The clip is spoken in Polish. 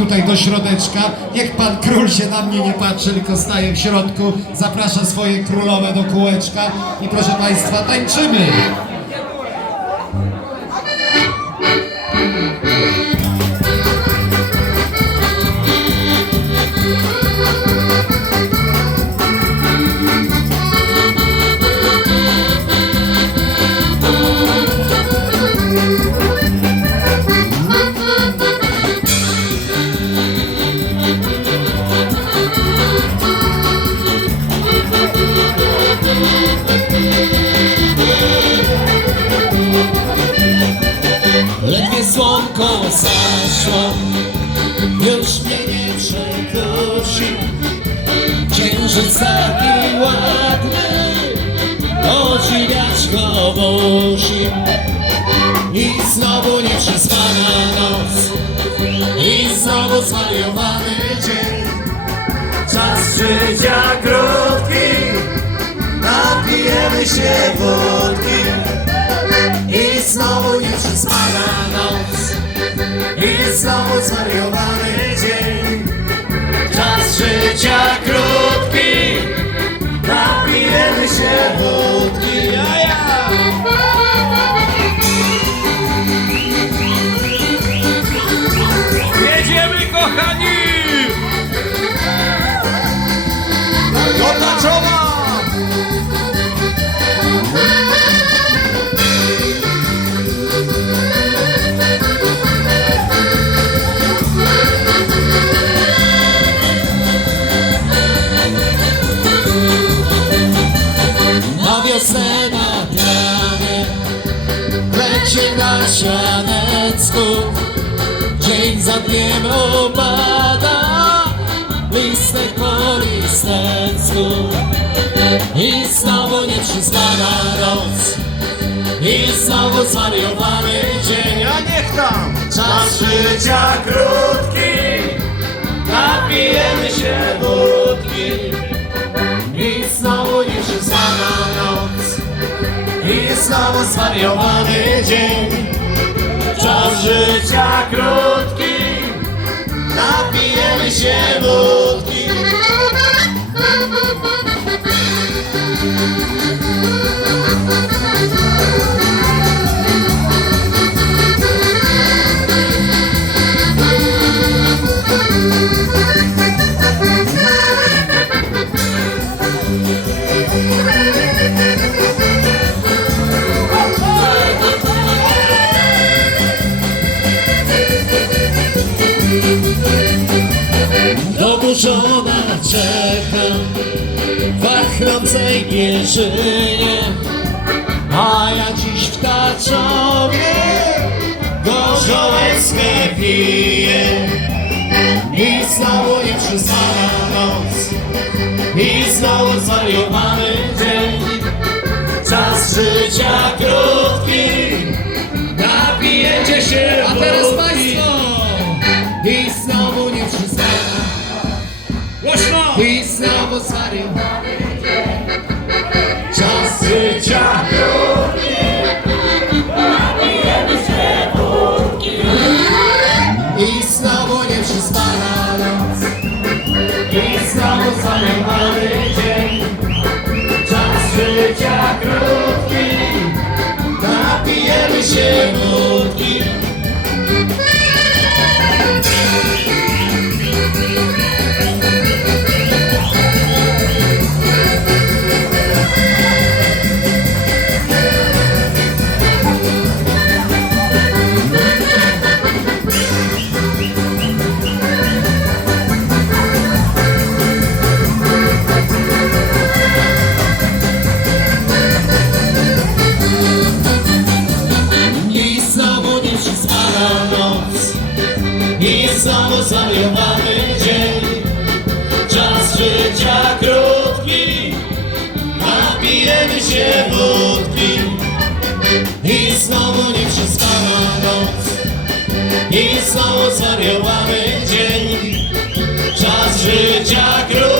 tutaj do środeczka. Niech pan król się na mnie nie patrzy, tylko staje w środku. Zaprasza swoje królowe do kółeczka i proszę państwa, tańczymy. Słonko zaszło. Już mnie nie przekusi. Księżyc taki ładny Podziwiać go musi I znowu nieprzespana noc I znowu zwariowany dzień. Czas życia krótki Napijemy się wódki. I znowu znowu zwariowany dzień. Czas życia krótki. Napijemy się wódki Na wiosnę na trawie Leci na sianecku. Dzień za dniem opada. Listek po listecku. I znowu nieprzespana noc. I znowu zwariowany dzień. Ja niech tam! Czas życia krótki I znowu zwariowany dzień. Czas życia krótki. Napijemy się wódki żona czeka wachnącej pierzynie A ja dziś w Taczowie gorzołeckę piję. I znowu nieprzespana noc I znowu zwariowany dzień. Czas życia krótki Napijecie się Głośno! I znowu zwariowany Czas życia I znowu nie przespana noc I znowu zwariowany dzień Czas życia krótki Napijemy się wódki znowu zamiotany dzień. Czas życia krótki Napijemy się wódki. I znowu nie przespana noc I znowu zamiotany dzień. Czas życia krótki.